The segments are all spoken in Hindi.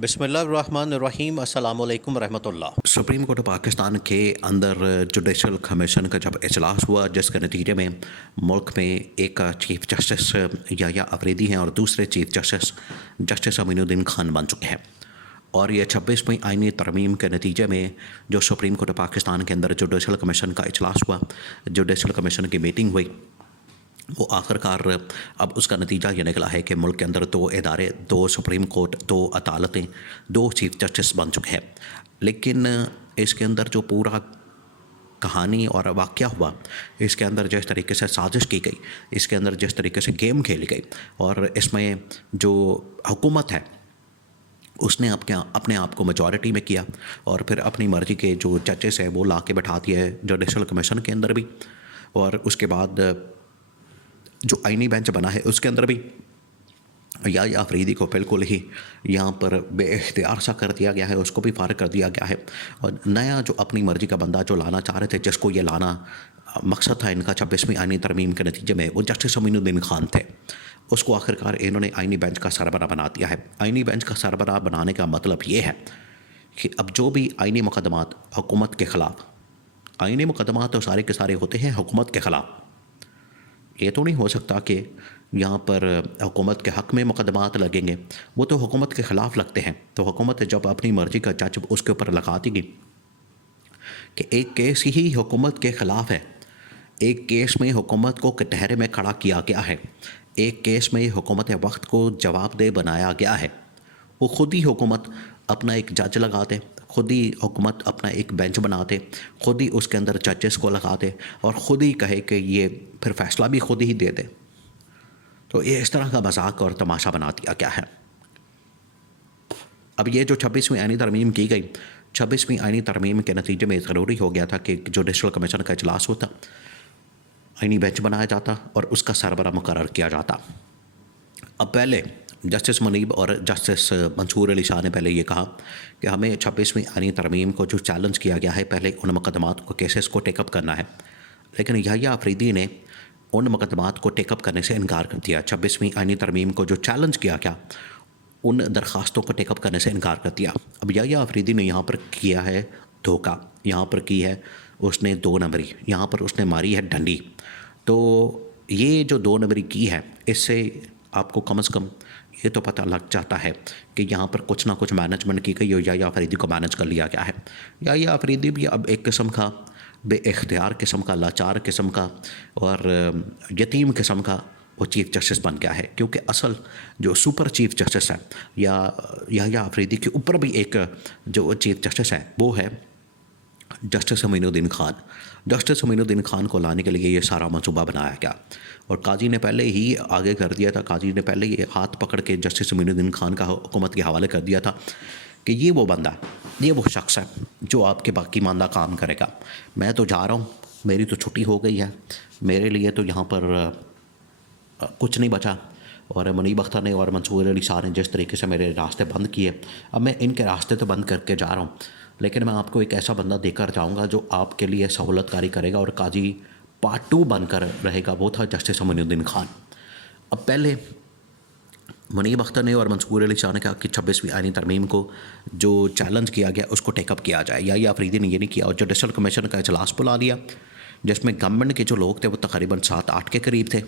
बिस्मिल्लाहिर्रहमानिर्रहीम अस्सलामु अलैकुम रहमतुल्लाह। सुप्रीम कोर्ट ऑफ पाकिस्तान के अंदर जुडिशल कमीशन का जब इजलास हुआ, जिसके नतीजे में मुल्क में एक चीफ जस्टिस याया अफरीदी हैं और दूसरे chief justice justice Aminuddin Khan बन चुके हैं। और ये 26वीं आईनी तरमीम के नतीजे में जो सुप्रीम कोर्ट ऑफ पाकिस्तान के अंदर जुडिशल कमीशन का इजलास हुआ, जुडिशल कमीशन की मीटिंग हुई, वो आखिरकार अब उसका नतीजा ये निकला है कि मुल्क के अंदर 2 इदारे, 2 सुप्रीम कोर्ट, 2 अदालतें, 2 चीफ जस्टिस बन चुके हैं। लेकिन इसके अंदर जो पूरा कहानी और वाक़या हुआ, इसके अंदर जिस तरीके से साजिश की गई, इसके अंदर जिस तरीके से गेम खेली गई, और इसमें जो हुकूमत है उसने अपने आप को मेजॉरिटी में किया और फिर अपनी मर्ज़ी के जो जजेस हैं वो ला के बैठा दिया है जुडिशल कमीशन के अंदर भी, और उसके बाद जो आईनी बेंच बना है उसके अंदर भी याया अफरीदी को बिल्कुल ही यहाँ पर बेइख्तियार सा कर दिया गया है, उसको भी फारिग कर दिया गया है। और नया जो अपनी मर्ज़ी का बंदा जो लाना चाह रहे थे, जिसको ये लाना मकसद था इनका 26वीं आईनी तरमीम के नतीजे में, वो जस्टिस अमीनुद्दीन खान थे, उसको आखिरकार इन्होंने आईनी बेंच का सरबराह बना दिया है। आईनी बेंच का सरबराह बनाने का मतलब ये है कि अब जो भी आईनी मुकदमात हुकूमत के ख़िलाफ़, आईनी मुकदमात तो सारे के सारे होते हैं हुकूमत के ख़िलाफ़, ये तो नहीं हो सकता कि यहाँ पर हुकूमत के हक़ में मुकदमात लगेंगे, वो तो हुकूमत के ख़िलाफ़ लगते हैं। तो हुकूमत जब अपनी मर्ज़ी का जज उसके ऊपर लगा देगी कि एक केस ही हुकूमत के ख़िलाफ़ है, एक केस में हुकूमत को कटहरे में खड़ा किया गया है, एक केस में हुकूमत वक्त को जवाबदेह बनाया गया है, वो ख़ुद ही हुकूमत अपना एक जज लगा दे, ख़ुद ही हुकूमत अपना एक बेंच बना दे, ख़ुद ही उसके अंदर जजेस को लगा दे और ख़ुद ही कहे कि ये फिर फ़ैसला भी ख़ुद ही दे दे, तो ये इस तरह का मजाक और तमाशा बना दिया गया है। अब ये जो 26वीं आईनी तरमीम की गई, 26वीं आईनी तरमीम के नतीजे में ज़रूरी हो गया था कि जुडिशल कमीशन का इजलास होता, आईनी बेंच बनाया जाता और उसका सरबराह मुकर्रर किया जाता। अब पहले जस्टिस मुनीब और जस्टिस मंसूर अली शाह ने पहले ये कहा कि हमें 26वीं आईनी तरमीम को जो चैलेंज किया गया है, पहले उन मुकदमात को, केसेस को टेकअप करना है। लेकिन याया अफरीदी ने उन मुकदमात को टेकअप करने से इनकार कर दिया। 26वीं आईनी तरमीम को जो चैलेंज किया गया, उन दरख्वास्तों को टेकअप करने से इनकार कर दिया। अब याया अफरीदी ने यहाँ पर किया है धोखा, यहाँ पर की है उसने 2 नंबरी, यहाँ पर उसने मारी है डंडी। तो ये जो 2 नंबरी की है, इससे आपको कम से कम ये तो पता लग जाता है कि यहाँ पर कुछ ना कुछ मैनेजमेंट की गई और याया अफरीदी को मैनेज कर लिया गया है। याया अफरीदी भी अब एक किस्म का बेइख्तियार किस्म का, लाचार किस्म का और यतीम किस्म का वो चीफ़ जस्टिस बन गया है, क्योंकि असल जो सुपर चीफ़ जस्टिस है या याया अफरीदी के ऊपर भी एक जो चीफ़ जस्टिस है वो है जस्टिस अमीनुद्दीन खान। जस्टिस अमीनुद्दीन खान को लाने के लिए ये सारा मंसूबा बनाया गया और काजी ने पहले ही आगे कर दिया था, काजी ने पहले ही हाथ पकड़ के जस्टिस अमीनुद्दीन खान का हुकूमत के हवाले कर दिया था कि ये वो बंदा, ये वो शख्स है जो आपके बाकी मानदा काम करेगा। मैं तो जा रहा हूँ, मेरी तो छुट्टी हो गई है, मेरे लिए तो यहाँ पर कुछ नहीं बचा। और मुनीब अख्तर ने और मंसूर अली शाह ने जिस तरीके से मेरे रास्ते बंद किए, अब मैं इनके रास्ते तो बंद करके जा रहा हूँ, लेकिन मैं आपको एक ऐसा बंदा देकर जाऊँगा जो आपके लिए सहूलतकारी करेगा और काजी पार्ट 2 बनकर रहेगा। वो था जस्टिस अमीनुद्दीन खान। अब पहले मुनीब अख्तर ने और मंसूर अली शाह ने कहा कि 26वीं आईनी तरमीम को जो चैलेंज किया गया उसको टेकअप किया जाए। याया अफरीदी ने ये नहीं किया और जुडिशल कमीशन का इजलास बुला लिया, जिसमें गवर्नमेंट के जो लोग थे वो तकरीबन 7-8 के करीब थे,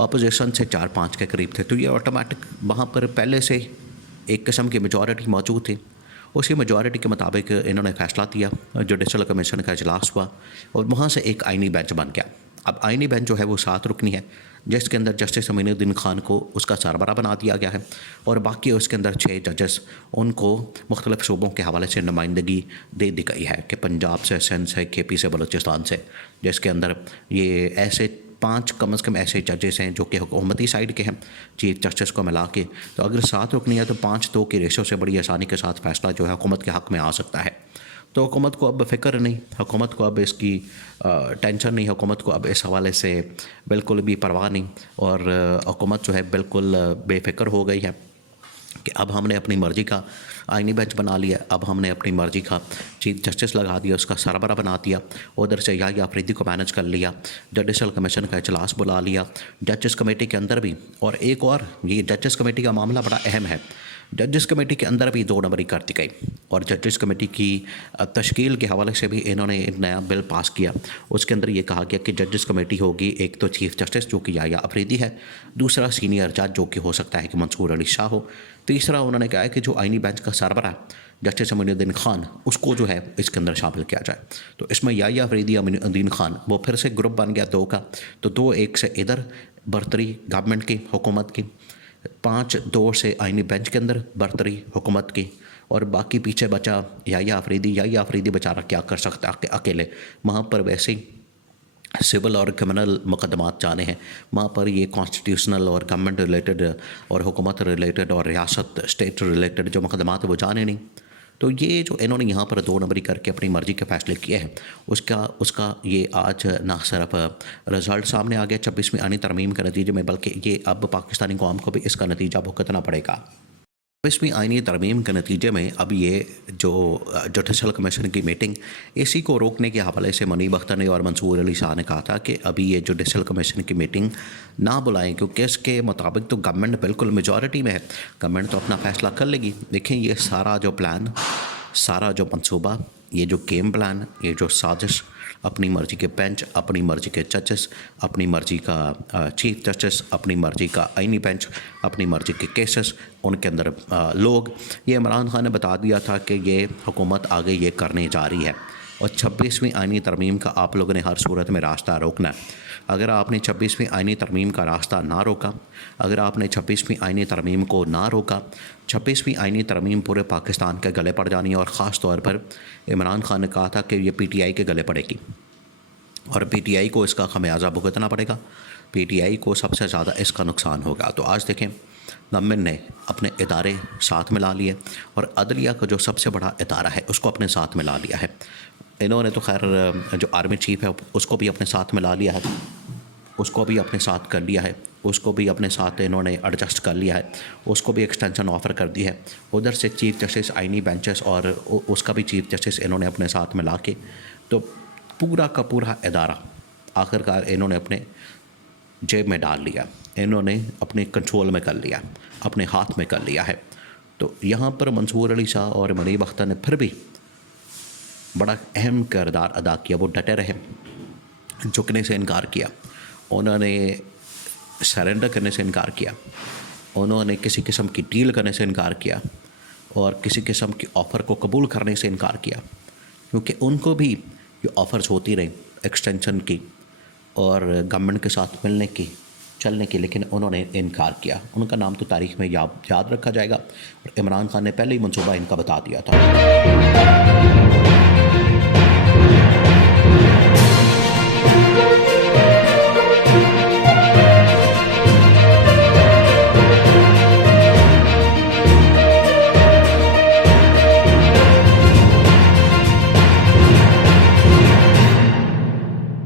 अपोजिशन से 4-5 के करीब थे। तो ये ऑटोमेटिक वहाँ पर पहले से एक किस्म की मेजॉरिटी मौजूद थी। उसी मेजॉरिटी के मुताबिक इन्होंने फ़ैसला दिया, जुडिशल कमीशन का इजलास हुआ और वहाँ से एक आईनी बेंच बन गया। अब आईनी बेंच जो है वो 7 रुकनी है, जिसके अंदर जस्टिस अमीनुद्दीन खान को उसका सरबराह बना दिया गया है और बाकी उसके अंदर 6 जजेस, उनको मुख्तलिफ़ सूबों के हवाले से नुमाइंदगी दे दी गई है कि पंजाब से, सिंध से, KP से, बलूचिस्तान से, जिसके अंदर ये ऐसे 5 कम से कम ऐसे जजेस हैं जो कि हुकूमती साइड के हैं चीफ जस्टिस को मिला के। तो अगर 7 रुकनी है तो 5-2 की रेशो से बड़ी आसानी के साथ फ़ैसला जो है हुकूमत के हक़ में आ सकता है। तो हुकूमत को अब फ़िक्र नहीं, हुकूमत को अब इसकी टेंशन नहीं, हुकूमत को अब इस हवाले से बिल्कुल भी परवाह नहीं और हुकूमत जो है बिल्कुल बेफ़िक्र हो गई है कि अब हमने अपनी मर्ज़ी का आईनी बेंच बना लिया, अब हमने अपनी मर्ज़ी का चीफ जस्टिस लगा दिया, उसका सरबराह बना दिया, उधर से याया अफरीदी को मैनेज कर लिया, जुडिशल कमीशन का इजलास बुला लिया, जजेस कमेटी के अंदर भी। और एक और, ये जजेस कमेटी का मामला बड़ा अहम है। जजेस कमेटी के अंदर भी 2 नंबरी कर दी गई और जजेस कमेटी की तश्कील के हवाले से भी इन्होंने एक नया बिल पास किया। उसके अंदर ये कहा गया कि जजेस कमेटी होगी, एक तो चीफ जस्टिस जो कि याया अफरीदी है, दूसरा सीनियर जज जो कि हो सकता है कि मंसूर अली शाह हो, तीसरा उन्होंने कहा है कि जो आइनी बेंच का सरबरा जस्टिस अमीनुद्दीन खान उसको जो है इसके अंदर शामिल किया जाए। तो इसमें याया अफरीदी, अमीनुद्दीन खान, वो फिर से ग्रुप बन गया 2 का, तो 2-1 से इधर बरतरी गवर्नमेंट की, हुकूमत की, 5-2 से आइनी बेंच के अंदर बरतरी हुकूमत की, और बाकी पीछे बचा याया अफरीदी। याया अफरीदी बेचारा क्या कर सकता है अकेले, वहाँ पर वैसे ही सिविल और क्रिमिनल मुकदमात जाने हैं, वहाँ पर ये कॉन्स्टिट्यूशनल और गवर्नमेंट रिलेटेड और हुकूमत रिलेटेड और रियासत स्टेट रिलेटेड जो मुकदमात है वो जाने नहीं। तो ये जो इन्होंने यहाँ पर 2 नंबरी करके अपनी मर्ज़ी के फ़ैसले किए हैं, उसका ये आज ना सिर्फ रिज़ल्ट सामने आ गया 26वीं आईनी तरमीम के नतीजे में, बल्कि ये अब पाकिस्तानी कौम को भी इसका नतीजा भुगतना पड़ेगा। 26वीं आईनी तरमीम के नतीजे में अब ये जो जुडिशल कमीशन की मीटिंग, इसी को रोकने के हवाले से मुनीब अख्तर ने और मंसूर अली शाह ने कहा था कि अभी ये जुडिशल कमीशन की मीटिंग ना बुलाएं, क्योंकि इसके मुताबिक तो गवर्नमेंट बिल्कुल मेजॉरिटी में है, गवर्नमेंट तो अपना फ़ैसला कर लेगी। देखें ये सारा जो प्लान, सारा जो मंसूबा, ये जो गेम प्लान, ये जो साजिश, अपनी मर्ज़ी के बेंच, अपनी मर्ज़ी के जजेस, अपनी मर्ज़ी का चीफ जस्टिस, अपनी मर्ज़ी का आइनी बेंच, अपनी मर्ज़ी के केसेस, उनके अंदर लोग, ये इमरान खान ने बता दिया था कि ये हुकूमत आगे ये करने जा रही है और 26वीं आईनी तरमीम का आप लोगों ने हर सूरत में रास्ता रोकना है। अगर आपने 26वीं आईनी तरमीम का रास्ता ना रोका, अगर आपने 26वीं आईनी तरमीम को ना रोका, 26वीं आईनी तरमीम पूरे पाकिस्तान के गले पड़ जानी है। और ख़ास तौर पर इमरान खान ने कहा था कि ये PTI के गले पड़ेगी और PTI को इसका खमियाजा भुगतना पड़ेगा, PTI को सबसे ज़्यादा इसका नुकसान होगा। तो आज देखें गवर्नमेंट ने अपने इदारे साथ मिला लिए और अदलिया का जो सबसे बड़ा इदारा है उसको अपने साथ मिला लिया है। इन्होंने तो खैर जो आर्मी चीफ है उसको भी अपने साथ मिला लिया है, उसको भी अपने साथ कर लिया है, उसको भी अपने साथ इन्होंने एडजस्ट कर लिया है, उसको भी एक्सटेंशन ऑफ़र कर दी है। उधर से चीफ जस्टिस, आइनी बेंचेस और उसका भी चीफ जस्टिस इन्होंने अपने साथ मिला के, तो पूरा का पूरा इदारा आखिरकार इन्होंने अपने जेब में डाल लिया, इन्होंने अपने कंट्रोल में कर लिया, अपने हाथ में कर लिया है। तो यहाँ पर मंसूर अली शाह और मुनीब अख्तर ने फिर भी बड़ा अहम किरदार अदा किया। वो डटे रहे, झुकने से इनकार किया, उन्होंने सरेंडर करने से इनकार किया, उन्होंने किसी किस्म की डील करने से इनकार किया और किसी किस्म की ऑफ़र को कबूल करने से इनकार किया, क्योंकि उनको भी ये ऑफ़र्स होती रही एक्सटेंशन की और गवर्नमेंट के साथ मिलने की, चलने की, लेकिन उन्होंने इनकार किया। उनका नाम तो तारीख़ में याद रखा जाएगा और इमरान खान ने पहले ही मंसूबा इनका बता दिया था।